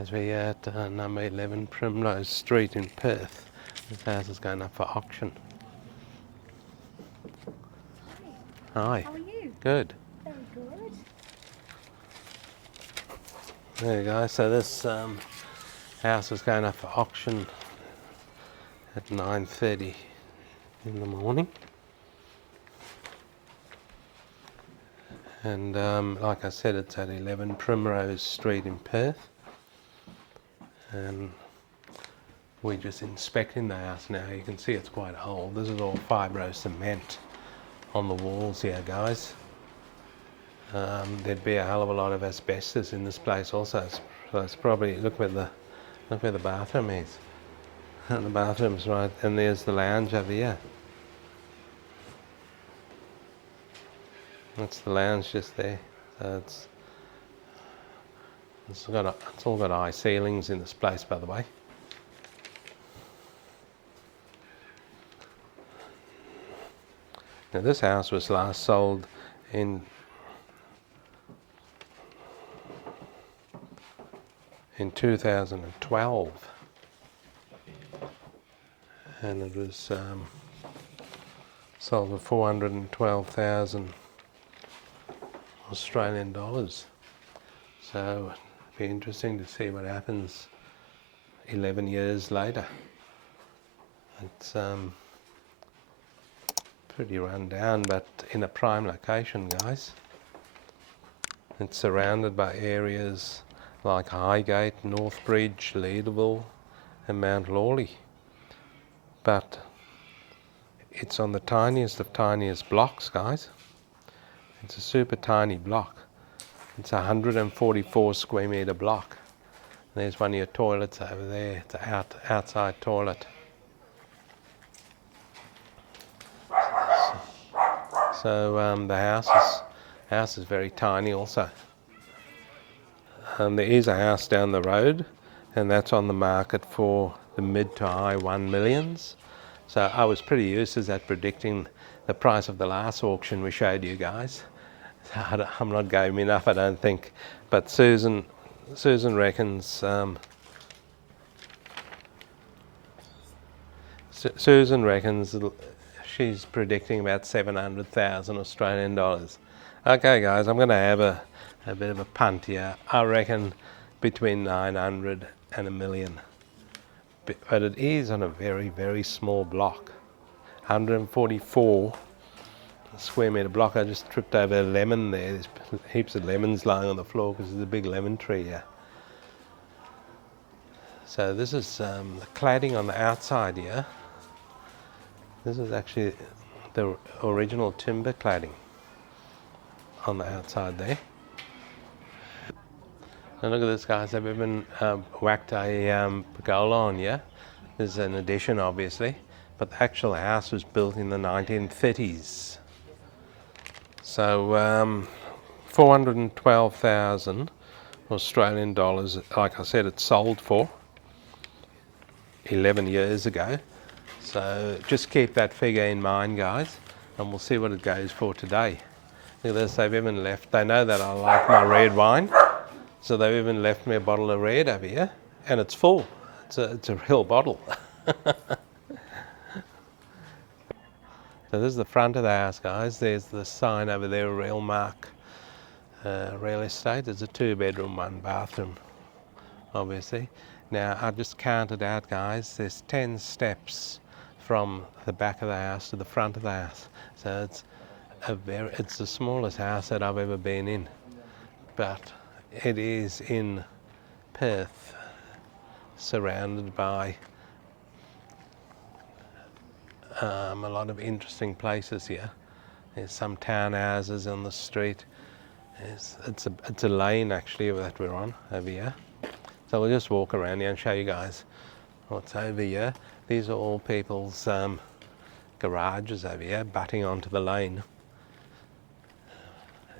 guys, we're at number 11 Primrose Street in Perth. This house is going up for auction. Hi. How are you? Good. Very good. There you go. So this house is going up for auction at 9:30 in the morning. And like I said, it's at 11 Primrose Street in Perth. And we're just inspecting the house now. You can see it's quite old. This is all fibro cement on the walls here, guys. There'd be a hell of a lot of asbestos in this place also. So it's probably, look where the bathroom is. And the bathroom's right, and there's the lounge over here. That's the lounge just there. So it's all got high ceilings in this place, by the way. Now this house was last sold in 2012, and it was sold for 412,000 Australian dollars. So it'd be interesting to see what happens 11 years later. It's pretty run down, but in a prime location, guys. It's surrounded by areas like Highgate, Northbridge, Leederville and Mount Lawley. But it's on the tiniest of tiniest blocks, guys. It's a super tiny block. It's a 144 square metre block. There's one of your toilets over there. It's an outside toilet. So the house is very tiny also. There is a house down the road, and that's on the market for the mid to high 1 millions. So I was pretty useless at predicting the price of the last auction we showed you guys. So I'm not game enough, I don't think. But Susan reckons Susan reckons she's predicting about 700,000 Australian dollars. Okay, guys, I'm going to have a bit of a punt here. I reckon between 900 and a million. But it is on a very, very small block. 144 square metre block. I just tripped over a lemon there. There's heaps of lemons lying on the floor because there's a big lemon tree here. So this is the cladding on the outside here. This is actually the original timber cladding on the outside there. And look at this, guys. They've even whacked a pergola on here. This is an addition, obviously, but the actual house was built in the 1930s. So 412,000 Australian dollars. Like I said, it sold for 11 years ago. So just keep that figure in mind, guys, and we'll see what it goes for today. Look at this, they've even left, they know that I like my red wine, so they've even left me a bottle of red over here, and it's full. It's a real bottle. So this is the front of the house, guys. There's the sign over there, Realmark Real Estate. It's a 2-bedroom, 1-bathroom, obviously. Now, I've just counted out, guys, there's 10 steps from the back of the house to the front of the house. So it's the smallest house that I've ever been in. But it is in Perth, surrounded by a lot of interesting places here. There's some townhouses on the street. It's a lane actually that we're on over here. So we'll just walk around here and show you guys what's over here. These are all people's garages over here, butting onto the lane.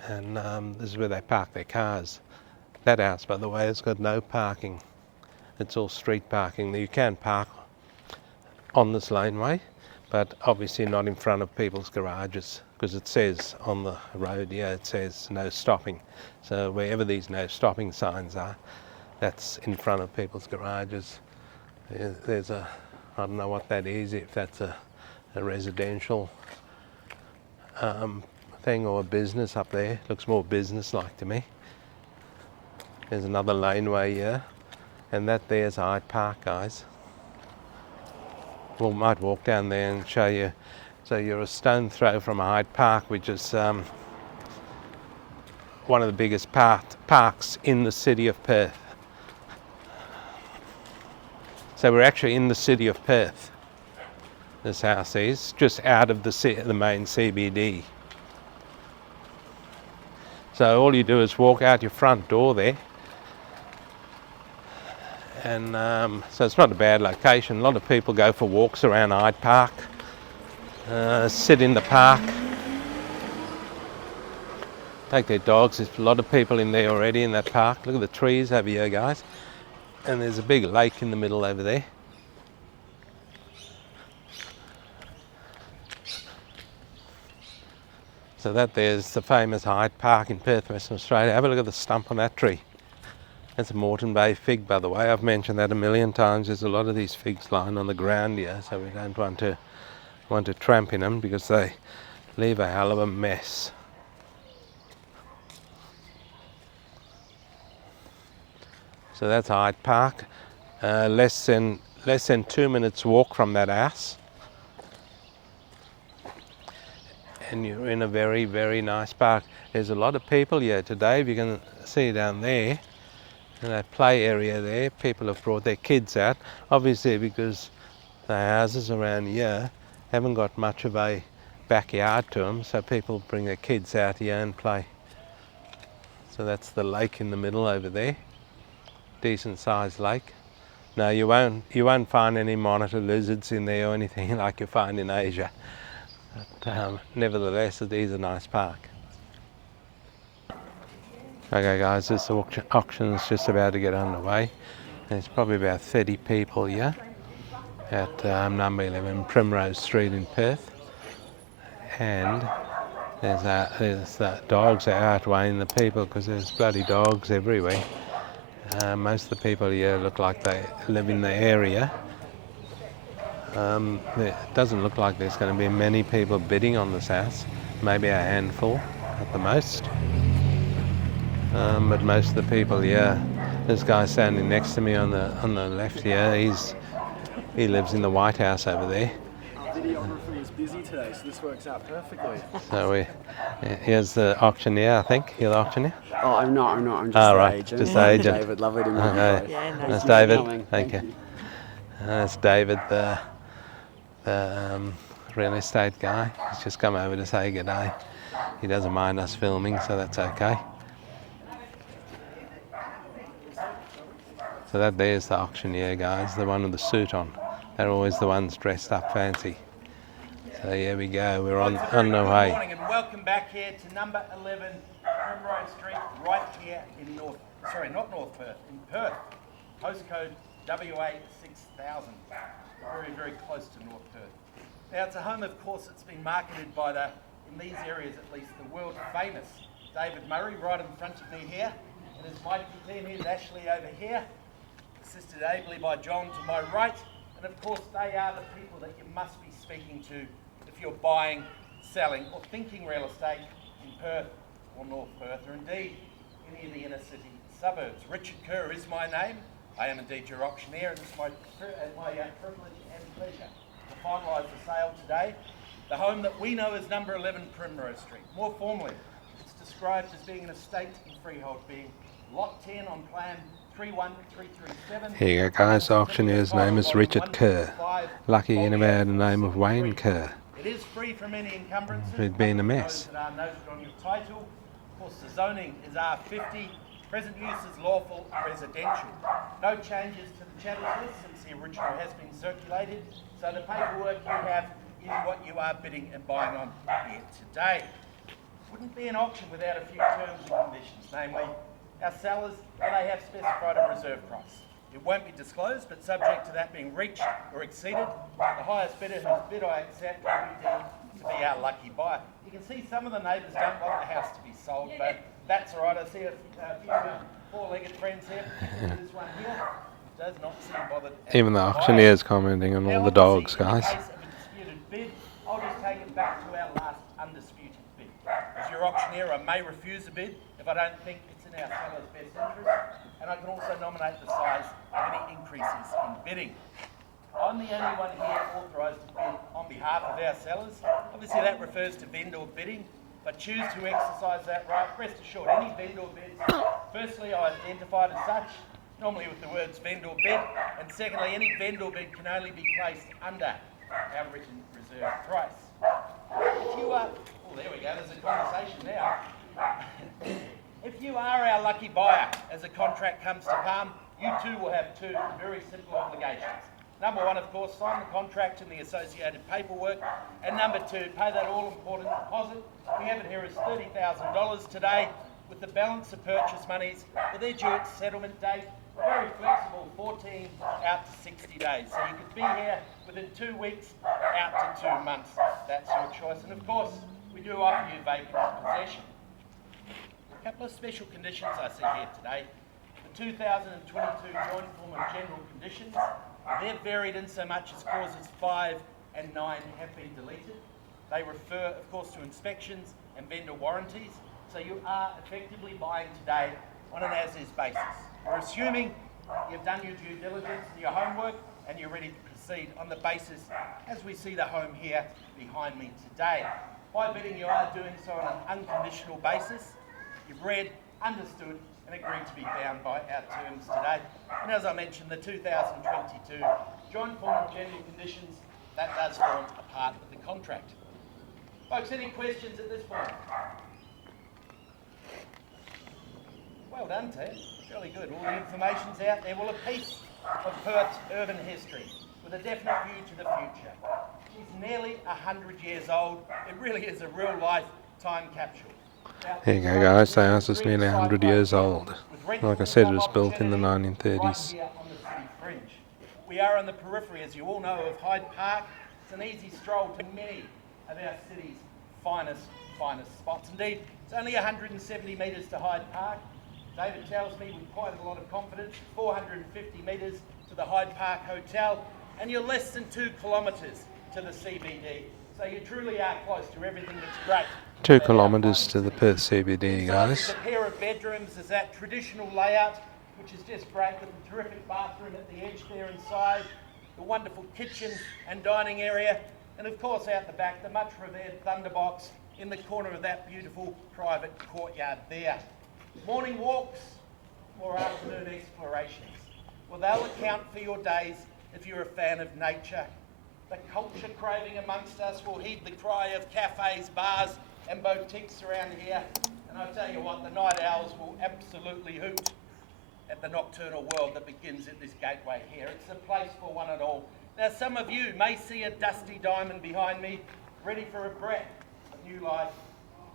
And this is where they park their cars. That house, by the way, has got no parking. It's all street parking. You can park on this laneway, but obviously not in front of people's garages, because it says on the road here, it says no stopping. So wherever these no stopping signs are, that's in front of people's garages. There's a, I don't know what that is, if that's a residential thing or a business up there. Looks more business-like to me. There's another laneway here, and that there's Hyde Park, guys. We might walk down there and show you. So you're a stone throw from Hyde Park, which is one of the biggest parks in the city of Perth. So we're actually in the city of Perth. This house is just out of the main CBD. So all you do is walk out your front door there, and so it's not a bad location. A lot of people go for walks around Hyde Park, sit in the park, take their dogs. There's a lot of people in there already in that park. Look at the trees over here, guys. And there's a big lake in the middle over there. So that there's the famous Hyde Park in Perth, Western Australia. Have a look at the stump on that tree. That's a Moreton Bay fig, by the way. I've mentioned that a million times. There's a lot of these figs lying on the ground here, so we don't want to tramp in them because they leave a hell of a mess. So that's Hyde Park. Less than 2 minutes walk from that house. And you're in a very, very nice park. There's a lot of people here today. If you can see down there, in that play area there, people have brought their kids out. Obviously because the houses around here haven't got much of a backyard to them, so people bring their kids out here and play. So that's the lake in the middle over there. Decent sized lake. No, you won't find any monitor lizards in there or anything like you find in Asia. But nevertheless, it is a nice park. Okay guys, this auction is just about to get underway. There's probably about 30 people here at number 11 Primrose Street in Perth. And there's the dogs are outweighing the people because there's bloody dogs everywhere. Most of the people here look like they live in the area. It doesn't look like there's going to be many people bidding on this house, maybe a handful at the most. But most of the people here, this guy standing next to me on the left here, he lives in the White House over there. Our videographer was busy today, so this works out perfectly. So here's the auctioneer, I think. You're the auctioneer? Oh, I'm not. I'm just the agent. Just the agent. David, lovely to meet you both. Yeah, nice That's to David. meet you. Thank you. That's David, the real estate guy. He's just come over to say good day. He doesn't mind us filming, so that's okay. So that there's the auctioneer, guys, the one with the suit on. They're always the ones dressed up fancy. So here we go, we're on the way. Good morning and welcome back here to number 11 Primrose Street, right here in in Perth. Postcode WA 6000. Very, very close to North Perth. Now it's a home, of course, that's been marketed by in these areas at least, the world famous David Murray, right in front of me here. And his mighty team here is Ashley over here, assisted ably by John to my right. And of course, they are the people that you must be speaking to if you're buying, selling, or thinking real estate in Perth or North Perth, or indeed any of the inner city suburbs. Richard Kerr is my name. I am indeed your auctioneer, and it's my privilege and pleasure to finalise the sale today. The home that we know as number 11 Primrose Street. More formally, it's described as being an estate in freehold, being Lot 10 on plan 31337. Here you go, guys. The auctioneer's name is Richard Kerr. Lucky he never had the name of Wayne Kerr. It is free from any encumbrances. It'd been a mess. Those that are noted on your title. Of course, the zoning is R50. Present use is lawful residential. No changes to the chatters list since the original has been circulated. So the paperwork you have is what you are bidding and buying on here today. Wouldn't be an auction without a few terms and conditions, namely our sellers, they have specified a reserve price. It won't be disclosed, but subject to that being reached or exceeded, the highest bidder whose bid I accept will be deemed to be our lucky buyer. You can see some of the neighbours don't want the house to be sold, but that's all right. I see a few four-legged friends here, particularly this one here, does not seem bothered. Even the auctioneer's commenting on all the dogs, guys. In the case of a disputed bid, I'll just take it back to our last undisputed bid. As your auctioneer, I may refuse a bid if I don't think it's in our seller's best interest, and I can also nominate the size of any increases in bidding. I'm the only one here authorised to bid on behalf of our sellers. Obviously that refers to vendor bidding. If I choose to exercise that right, rest assured any vendor bids, firstly I identified as such, normally with the words vendor bid, and secondly any vendor bid can only be placed under our written reserve price. If you are, oh there we go, there's a conversation now. If you are our lucky buyer as a contract comes to palm, you too will have two very simple obligations. Number one, of course, sign the contract and the associated paperwork. And number two, pay that all-important deposit. We have it here as $30,000 today, with the balance of purchase monies with their due settlement date, very flexible, 14 out to 60 days. So you could be here within 2 weeks, out to 2 months. That's your choice. And of course, we do offer you vacant possession. A couple of special conditions I see here today. The 2022 joint form of general conditions. They're varied in so much as clauses 5 and 9 have been deleted. They refer, of course, to inspections and vendor warranties. So you are effectively buying today on an as-is basis. We're assuming you've done your due diligence and your homework and you're ready to proceed on the basis as we see the home here behind me today. By bidding, you are doing so on an unconditional basis. You've read, understood, and agreed to be bound by our terms today. And as I mentioned, the 2022 joint form of general conditions, that does form a part of the contract. Folks, any questions at this point? Well done, Ted. Really good. All the information's out there. Well, a piece of Perth's urban history with a definite view to the future. She's nearly 100 years old. It really is a real-life time capsule. There you go, guys. The house is nearly 100 years old. Like I said, it was built in the 1930s. We are on the periphery, as you all know, of Hyde Park. It's an easy stroll to many of our city's finest spots. Indeed, it's only 170 metres to Hyde Park. David tells me with quite a lot of confidence, 450 metres to the Hyde Park Hotel, and you're less than 2 kilometres to the CBD. So you truly are close to everything that's great. 2 kilometres to the Perth CBD, guys. There's a pair of bedrooms. There's that traditional layout, which is just great, with a terrific bathroom at the edge there inside, the wonderful kitchen and dining area, and of course out the back, the much revered thunderbox in the corner of that beautiful private courtyard there. Morning walks or afternoon explorations. Well, they'll account for your days if you're a fan of nature. The culture craving amongst us will heed the cry of cafes, bars and boutiques around here. And I tell you what, the night owls will absolutely hoot at the nocturnal world that begins at this gateway here. It's a place for one and all. Now, some of you may see a dusty diamond behind me, ready for a breath of new life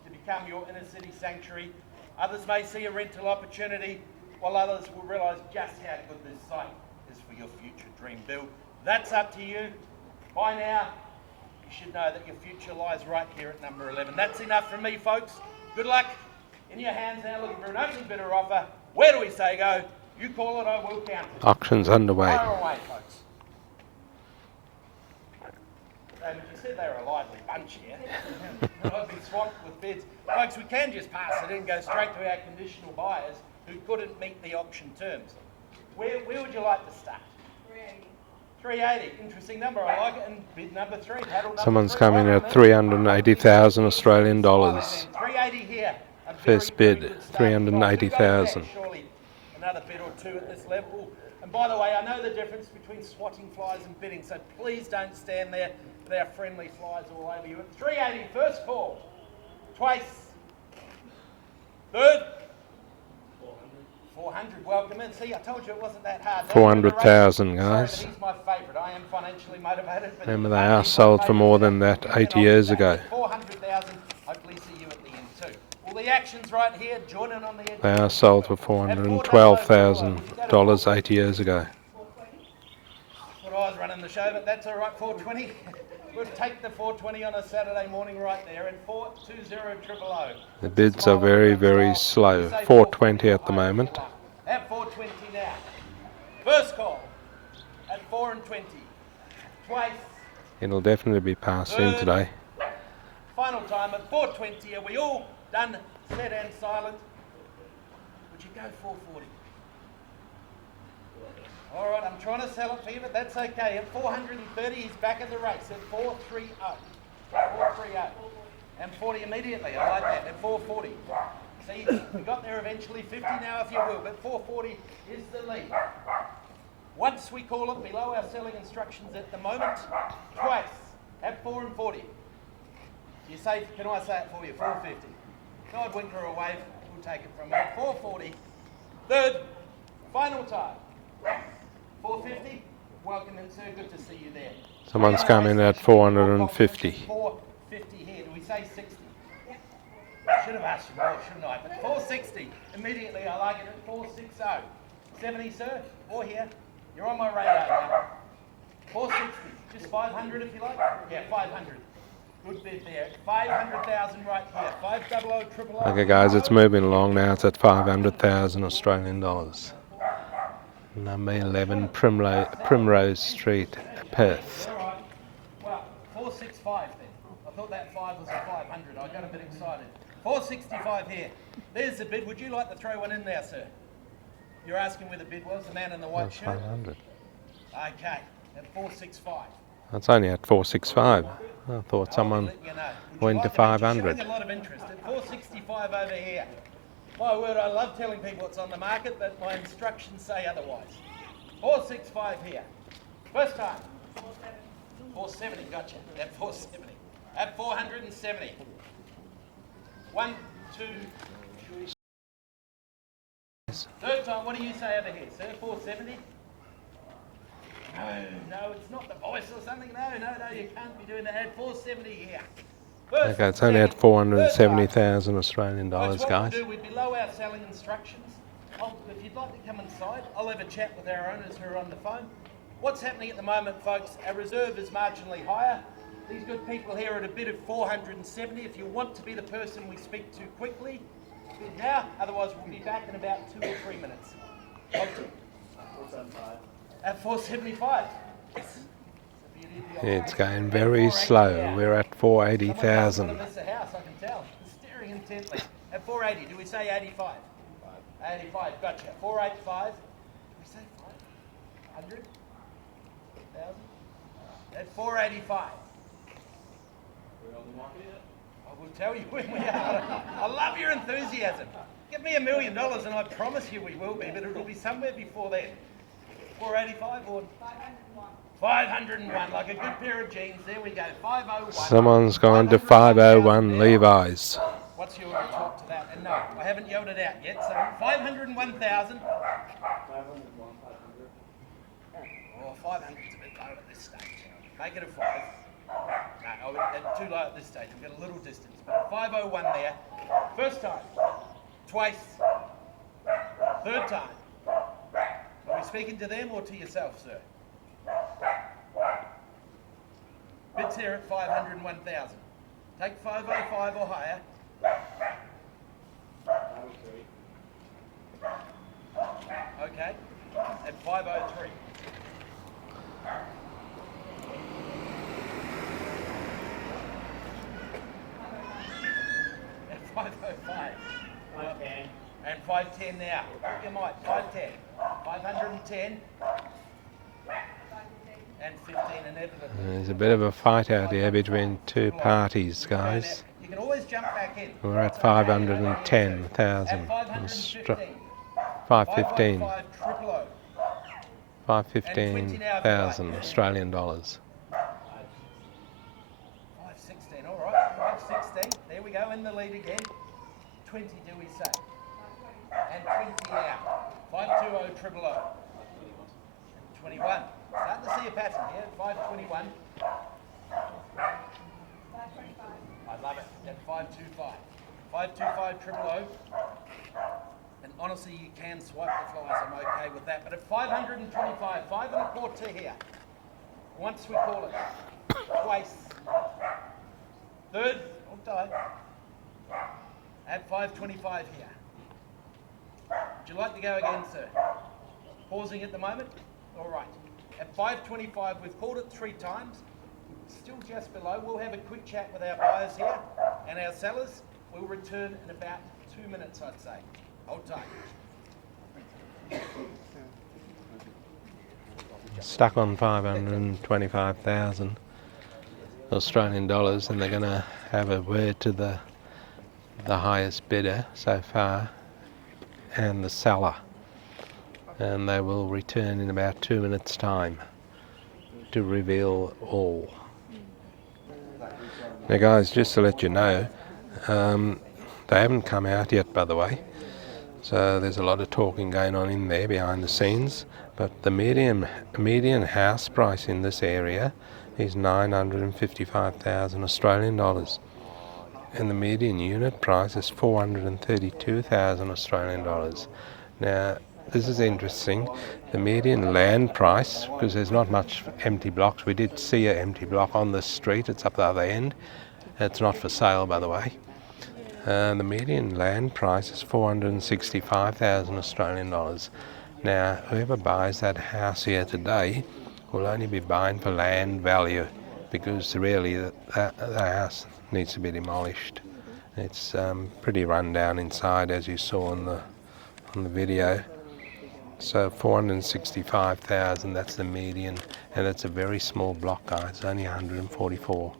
to become your inner city sanctuary. Others may see a rental opportunity, while others will realise just how good this site is for your future dream build. That's up to you. By now, you should know that your future lies right here at number 11. That's enough from me, folks. Good luck. In your hands now, looking for an opening bidder offer. Where do we say go? You call it, I will count it. Auction's underway. Fire away, folks. And you said they were a lively bunch here. I've been swamped with bids. Folks, we can just pass it in and go straight to our conditional buyers who couldn't meet the auction terms. Where would you like to start? 380. Interesting number, I like it. And bid number 3. Someone's coming at 380,000 Australian dollars. 380 here. First bid, 380,000. Surely another bid or two at this level. And by the way, I know the difference between swatting flies and bidding, so please don't stand there with our friendly flies all over you. At 380, first call. Twice. Third. 400, welcome in. See, I told you it wasn't that hard. 400,000, guys. He's my favourite. I am financially motivated. Remember, they are sold for more than that 80 years ago. 400,000. Hopefully see you at the end too. Well, the action's right here. Join in on the edge. They are sold for $412,000 80 years ago. Thought I was running the show, but that's all right. 420. We'll take the 420 on a Saturday morning right there, and 420 000. The bids are very, very slow. 420 at the moment. 4 and 20. Twice. It'll definitely be passed soon Third. today. Final time at 4.20. Are we all done, set and silent? Would you go 4.40? All right, I'm trying to sell it for you, but that's okay. At 430, he's back at the race at 4.30. 4.30. And 40 immediately. I like that. At 4.40. See, we got there eventually. 50 now if you will, but 4.40 is the lead. Once we call it below our selling instructions at the moment, twice at 4 and 40. You say, can I say it for you? 4.50. Nod, winker or wave, we'll take it from there. 4.40. Third, final time. 4.50. Welcome in, sir. Good to see you there. Someone's come in at 450. 4.50 here. Do we say 60? Should have asked you more, shouldn't I? But 4.60. Immediately, I like it at 4.60. 70, sir, or here. You're on my radar now. 460, just 500 if you like. Yeah, 500. Good bid there. 500,000 right here. 500 000. Okay guys, it's moving along now. It's at 500,000 Australian dollars. Number 11 Primrose Street, Perth. All right. Well, 465 then. I thought that 5 was a 500. I got a bit excited. 465 here. There's the bid. Would you like to throw one in there, sir? You're asking where the bid was, the man in the white That's shirt? 500. Okay, at 465. That's only at 465. I thought someone Let you know. went to Would you like 500. Showing a lot of interest at 465 over here. My word, I love telling people what's on the market, but my instructions say otherwise. 465 here. First time. 470, gotcha. At 470. At 470. 1, 2, 3. Third time, what do you say over here, sir? 470? No, it's not the voice or something. No, you can't be doing that. At 470 here. First, Okay, it's only at 470,000 Australian dollars, what guys. we'll do, we're below our selling instructions. If you'd like to come inside, I'll have a chat with our owners who are on the phone. What's happening at the moment, folks, our reserve is marginally higher. These good people here are at a bid of 470. If you want to be the person we speak to quickly, bid now. Otherwise, we'll be back in about 2 or 3 minutes. At 475. It's going very slow. We're at 480,000. Someone miss the house, I can tell. Staring intently. At 480, do we say 85? 85, gotcha. 485. Do we say 500? 1,000? At 485. I will tell you when we are. I love your enthusiasm. Give me $1 million and I promise you we will be, but it'll be somewhere before then. 485 or 501, like a good pair of jeans. There we go. 501. Someone's gone to 501 Levi's. What's your talk to that? And no, I haven't yelled it out yet. So 501,000. Oh, 500's a bit low at this stage. Make it a 5. No, too low at this stage. We've got a little distance. But 501 there. First time. Twice. Third time. Are we speaking to them or to yourself, sir? Bids here at 501,000. Take 505 or higher. Okay. At 503. At 505. 510. And 510 now. You might. 510. 510. And 15 inevitably. There's a bit of a fight out here between two parties, guys. You can always jump back in. We're at 510,000. 515. 515,000 Australian dollars. 516, all right. 516. There we go, in the lead again. 20, do we say? And 20 now. 520 000. 21. Starting to see a pattern here. 521. I love it. At 525. 525 000. And honestly, you can swipe the flies. I'm okay with that. But at 525, 5 1/4 here. Once we call it. Twice. Third. Hold tight. At 525 here. Would you like to go again, sir? Pausing at the moment? All right. at 525. We've called it 3 times. Still just below. We'll have a quick chat with our buyers here and our sellers. We'll return in about 2 minutes, I'd say. Hold tight. Stuck on 525,000 Australian dollars, and they're going to have a word to the highest bidder so far and the seller, and they will return in about 2 minutes time to reveal all. Now guys, just to let you know, they haven't come out yet, by the way, so there's a lot of talking going on in there behind the scenes, but the median house price in this area is 955,000 Australian dollars, and the median unit price is 432,000 Australian dollars. Now this is interesting. The median land price, because there's not much empty blocks, we did see an empty block on the street, it's up the other end, it's not for sale, by the way. The median land price is 465,000 Australian dollars. Now whoever buys that house here today will only be buying for land value, because really the house needs to be demolished. It's pretty run down inside, as you saw on the video. So 465,000, that's the median, and it's a very small block, guys, only 144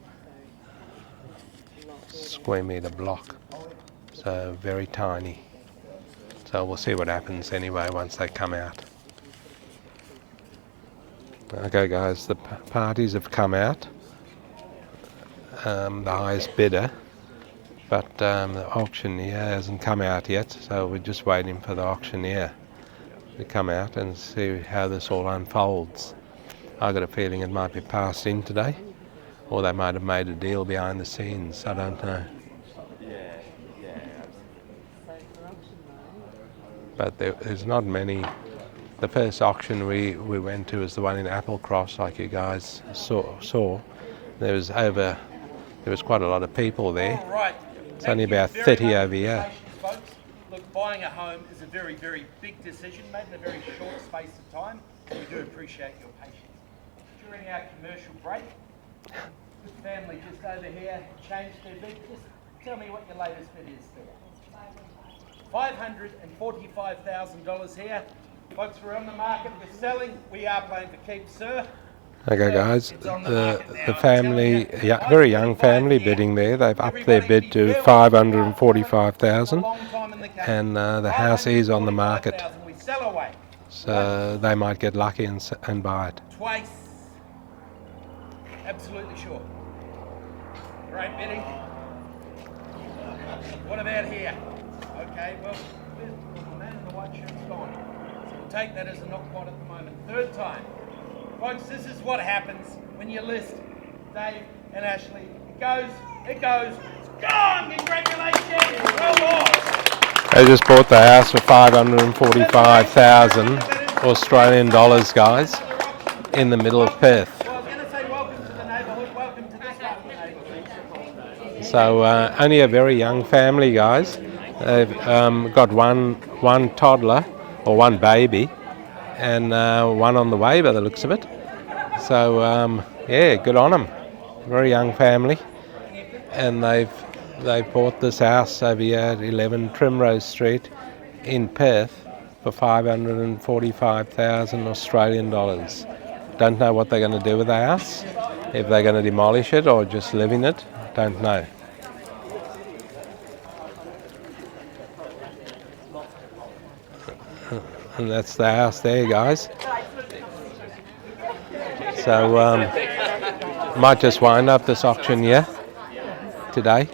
square metre block, so very tiny. So we'll see what happens anyway once they come out. Okay guys, the parties have come out, the highest bidder, but the auctioneer hasn't come out yet, so we're just waiting for the auctioneer to come out and see how this all unfolds. I got a feeling it might be passed in today, or they might have made a deal behind the scenes, I don't know. But there's not many. The first auction we went to was the one in Applecross, like you guys saw. There was quite a lot of people there. All right. It's only about 30 over here. Folks. Look, buying a home is a very, very big decision made in a very short space of time. We do appreciate your patience. During our commercial break, this family just over here changed their bid. Just tell me what your latest bid is there. $545,000 here. Folks, we're on the market, we're selling, we are playing for keeps, sir. Okay guys, the family, very young family bidding there, they've upped their bid to 545,000, and the house is on the market, so they might get lucky and buy it. Twice. Absolutely sure. Great bidding. What about here? Okay, well, the man in the white shirt's gone. So we'll take that as a not quite at the moment. Third time. Folks, this is what happens when you list Dave and Ashley. It goes, it's gone! Congratulations! Well bought! They just bought the house for 545,000 Australian dollars, guys, in the middle of Perth. Well, I was going to say welcome to the neighbourhood, welcome to this part of the neighbourhood. So only a very young family, guys. They've got one toddler, or one baby, and one on the way by the looks of it. So yeah, good on them. Very young family, and they've bought this house over here at 11 Primrose Street in Perth for 545,000 Australian dollars. Don't know what they're going to do with the house, if they're going to demolish it or just live in it, don't know. And that's the house there, guys. So might just wind up this auction here today.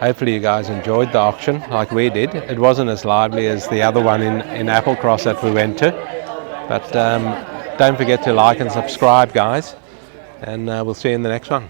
Hopefully you guys enjoyed the auction like we did. It wasn't as lively as the other one in Applecross that we went to, but don't forget to like and subscribe, guys, and we'll see you in the next one.